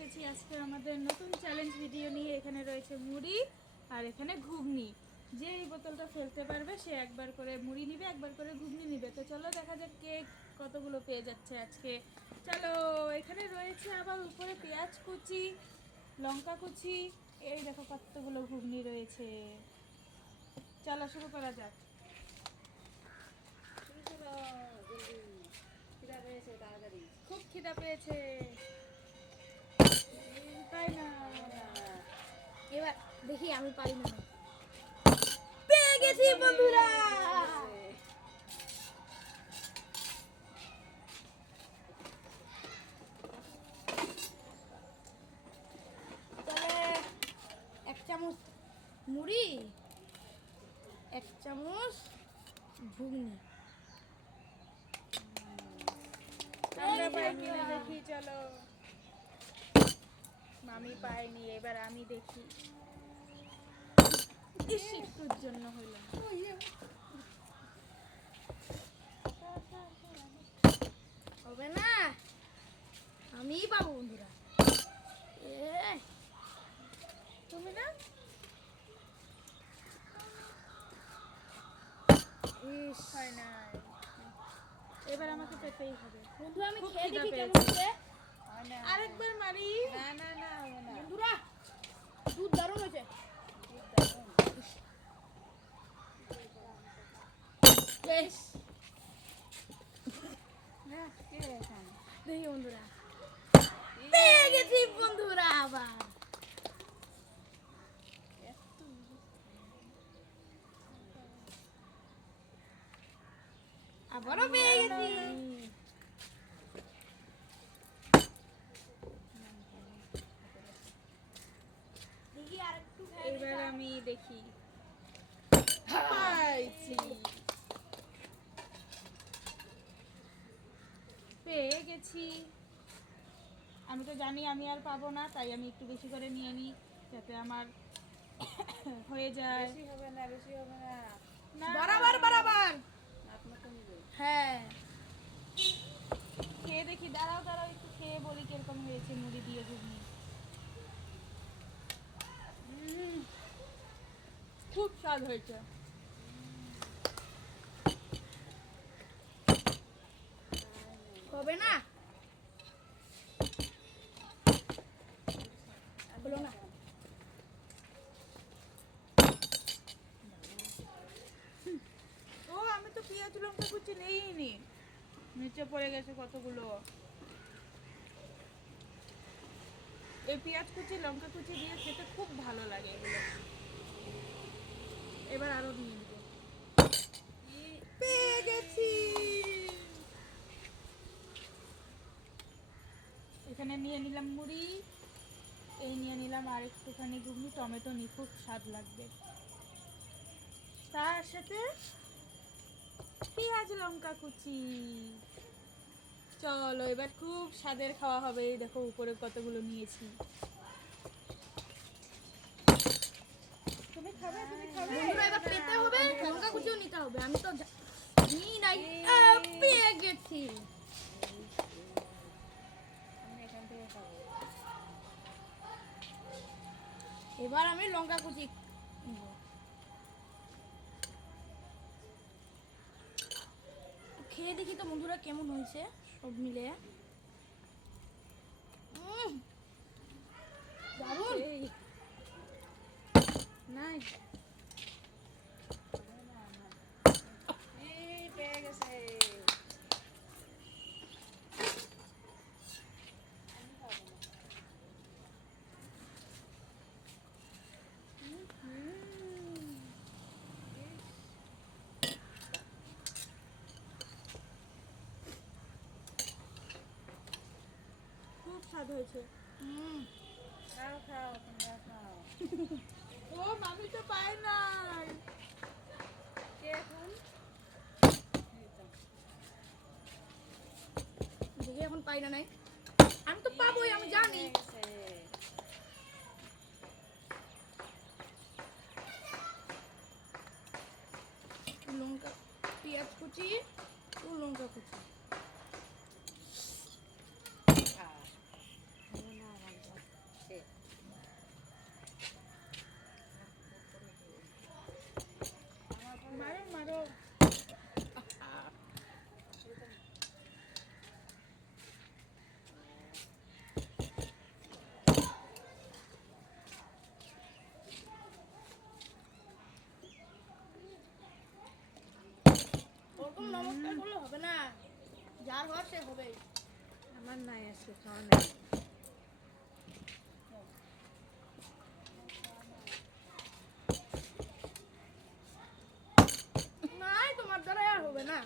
এসেছি আজকে আমাদের নতুন চ্যালেঞ্জ ভিডিও নিয়ে। এখানে রয়েছে মুড়ি আর এখানে ঘুগনি। যে এই বোতলটা ফেলতে পারবে সে একবার করে মুড়ি নিবে, একবার করে ঘুগনি নিবে। তো চলো দেখা যাক কে কতগুলো পেয়ে যাচ্ছে আজকে। চলো, এখানে রয়েছে আবার উপরে পেঁয়াজ কুচি, লঙ্কা কুচি, এই দেখো কতগুলো ঘুগনি রয়েছে। চলো শুরু করা যাক। খুব খিদা পেয়েছে, তাই না? এবার দেখি আমি পারি না। পেয়ে গেছি বন্ধুরা। তাহলে 1 চামচ মুড়ি, 1 চামচ ঘুগনি। আমরা পাই কিনা দেখি। চলো, মামি পাইনি, এবার আমি দেখি। ইস, একটুর জন্য হইল না। হবে না, আমিই পাবো বন্ধুরা। তুমি না? ইস, হয় নাই, এবার আমাকে পেতেই হবে। বন্ধু আমি খুব খেয়ে খিদা দেখি কেমন পেয়েছে। হয়েছে। আরেকবার মারি। না না না হবে না। বন্ধুরা দুধ দারুণ হয়েছে। বেশ না কে এখন দেখি বন্ধুরা, পেয়ে গেছি বন্ধুরা। আবারও পেয়ে গেছি। দেখি আরেকটু এবার আমি দেখি। পাইছি, পেয়ে গেছি। আমি তো জানি আমি আর পাবো না, তাই আমি একটু বেশি করে নিয়ে নিই যাতে আমার হয়ে যায়। বেশি হবে না বেশি হবে না। না, বরাবর বরাবর। আপনাকে নিবে। হ্যাঁ, খেয়ে দেখি। দাঁড়াও দাঁড়াও, একটু খেয়ে বলি কিরকম হয়েছে মুড়ি দিয়ে ঘুগনি। খুব স্বাদ হয়েছে। হবে না, হলো না। ও, আমি তো পেঁয়াজ লঙ্কা কুচি নেইনি, নিচে পড়ে গেছে কতগুলো। এই পেঁয়াজ কুচি লঙ্কা কুচি দিয়ে খেতে খুব ভালো লাগে এগুলো। এবার আরো নিয়ে নেবো। পেয়ে গেছি। এখানে নিয়ে নিলাম মুড়ি, এই নিয়ে নিলাম আর একটুখানি ঘুগনি। টমেটো নি, খুব স্বাদ লাগবে। তার সাথে পেঁয়াজ লঙ্কা কুচি। চলো, এবার খুব স্বাদের খাওয়া হবে। এই দেখো উপরে কতগুলো নিয়েছি। তুমি খাবে? তুমি খাবে? বন্ধুরা এবার পেতে হবে, লঙ্কা কুচিও নিতে হবে। আমি তো নিই নাই। পেয়ে গেছি। আমি এখান থেকে খাবো। এবার আমি লঙ্কা কুচি নিব। খেয়ে দেখি তো বন্ধুরা কেমন হয়েছে সব মিলে। দারুণ। এই, নাই, এই পেয়ে গেছে। খুব স্বাদ হয়েছে। খাও খাও তোমরা খাও। ও, মামি তো পায় নাই। কে এখন দেখি এখন পাই না নাই। আমি তো পাবোই, আমি জানি। পেয়ে গেছে। লঙ্কা, পেঁয়াজ কুচি ও লঙ্কা কুচি। খা। হবে না, হবে না। যার হওয়ার সে হবেই। আমার নাই আজকে খাওয়া নাই। নাই তোমার দ্বারা আর হবে না,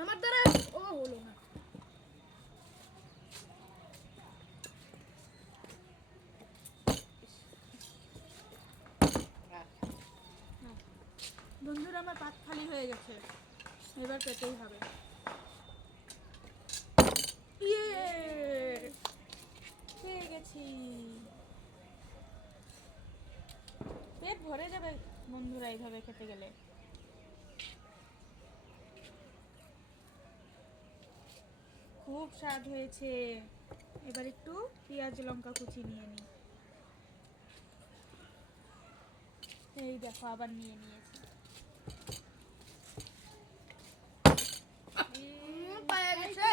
আমার দ্বারা ও হলো না। বন্ধুরা আমার পাত খালি হয়ে গেছে, এবার পেতেই হবে। ইয়ে, পেয়ে গেছি। পেট ভরে যাবে বন্ধুরা এইভাবে খেতে গেলে। খুব স্বাদ হয়েছে। এবার একটু পেঁয়াজ লঙ্কা কুচি নিয়ে নিই। এই দেখো আবার নিয়ে নিয়েছি। পায়ে গেছে।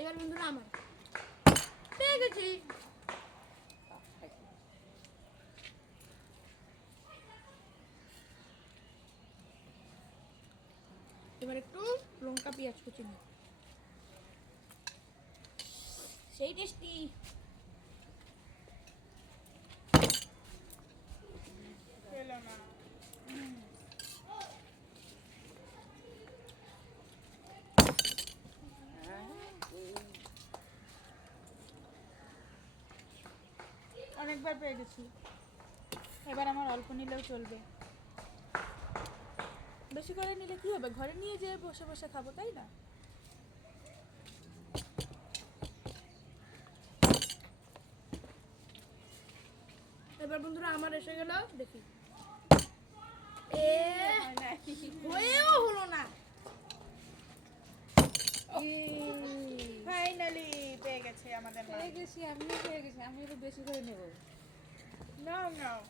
এবার বন্ধুরা আমার পেয়ে গেছি। এবার একটু লঙ্কা পেঁয়াজ কুচি নিই। সেই টেস্টি। খেলো না। অনেকবার পেয়ে গেছি, এবার আমার অল্প নিলেও চলবে। বেশি করে নিলে কি হবে, ঘরে নিয়ে যেয়ে বসে বসে খাবো, তাই না? এবার বন্ধুরা আমার এসে গেল, দেখি হয়েও হলো না। ফাইনালি পেয়ে গেছে আমাদের মা। পেয়ে গেছি, আমিও পেয়ে গেছি। আমি একটু বেশি করে নেবো। নাও নাও।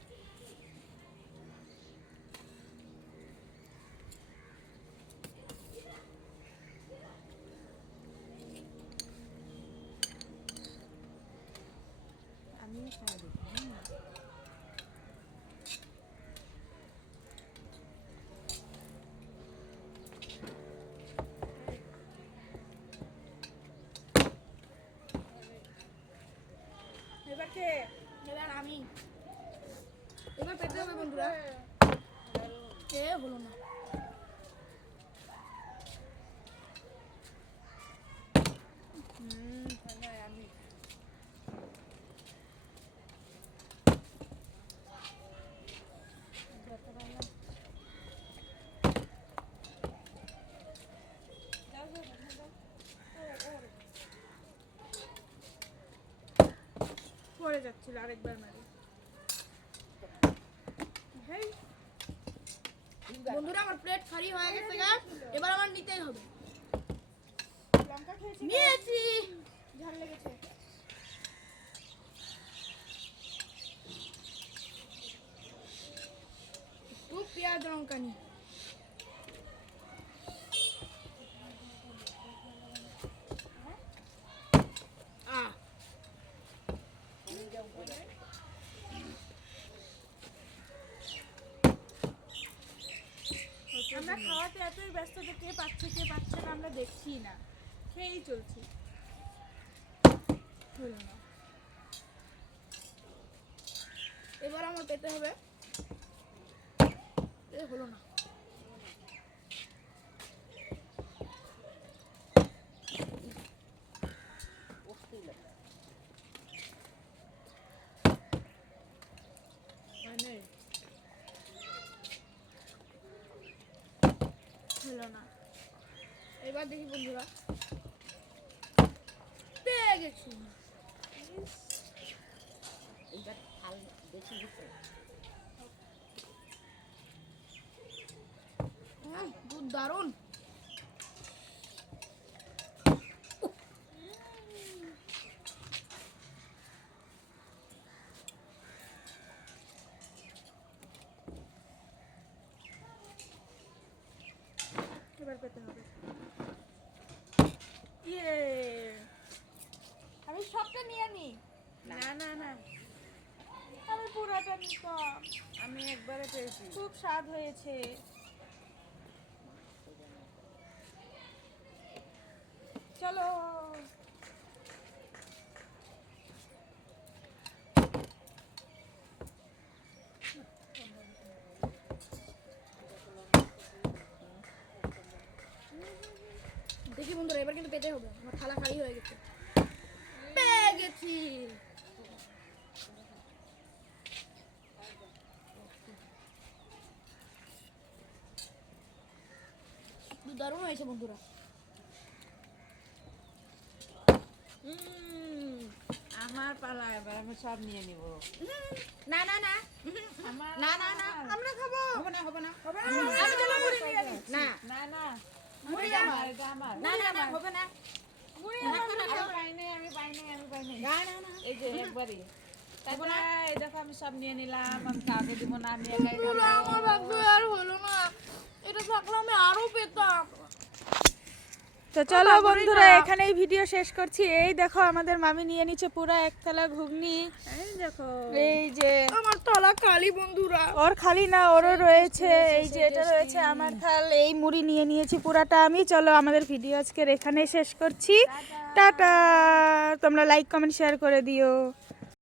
আমিও খাওয়া দেবো। এবার কে? এবার আমি, এবার পেতে হবে বন্ধুরা। এ হলো না। আমি পড়ে যাচ্ছিল, আরেকবার মারি। হেই, বন্ধুরা আমার প্লেট খালি হয়ে গেছে গা, এবার আমার নিতেই হবে। লঙ্কা খেয়েছি, নিয়েছি। ঝাল লেগেছে। একটু পেঁয়াজ লঙ্কা নি। আমরা খাওয়াতে এতই ব্যস্ত যে কে পাচ্ছে কে পাচ্ছে না আমরা দেখছি না, খেয়েই চলছি। হলো না। এবার আমার পেতে হবে। এ হলো না। মানে হলো না। এবার দেখি বন্ধুরা, পেয়ে গেছি। এইবার খাল বেশি হচ্ছে। দুধ দারুন। এবার পেতে হবে। ইয়ে, আমি সবটা নিয়ে নি। না না না, আমি পুরাটা নিতাম। আমি একবারে পেয়েছি। খুব স্বাদ হয়েছে। চলো দেখি বন্ধুরা, এবার কিন্তু পেতে হবে, আমার থালা খালি হয়ে গেছে। পেয়ে গেছি। দারুণ হয়েছে বন্ধুরা। আমার পালা, এবার আমি সব নিয়ে নিব। না না না আমার না না না, আমরা খাবো। হবে না হবে না হবে না। আমি চলো মুড়ি নিয়ে নিই। না না না, মুড়ি আমার। এটা আমার। না না না হবে না। মুড়ি না, আমার। না, না, আমি পাই নাই, আমি পাই নাই, আমি পাই নাই। না না না। এই যে একবারই। তারপর এই দেখো আমি সব নিয়ে নিলাম, আমি কাউকে দিব না, আমি একাই বন্ধুরা, খাবো। আমার ভাগ্য আর হলো না। এটা থাকলে আমি আরো পেতাম। তো চলো বন্ধুরা, এখানেই ভিডিও শেষ করছি। এই দেখো আমাদের মামি নিয়ে নিচ্ছে পুরো এক থালা ঘুগনি। এই দেখো। এই যে আমার থালা খালি বন্ধুরা। ওর খালি না, ওরও রয়েছে। এই যে এটা রয়েছে আমার থাল। এই মুড়ি নিয়ে নিয়েছি পুরাটা আমি। চলো আমাদের ভিডিও আজকের এখানেই শেষ করছি। টাটা। তোমরা লাইক কমেন্ট শেয়ার করে দিও।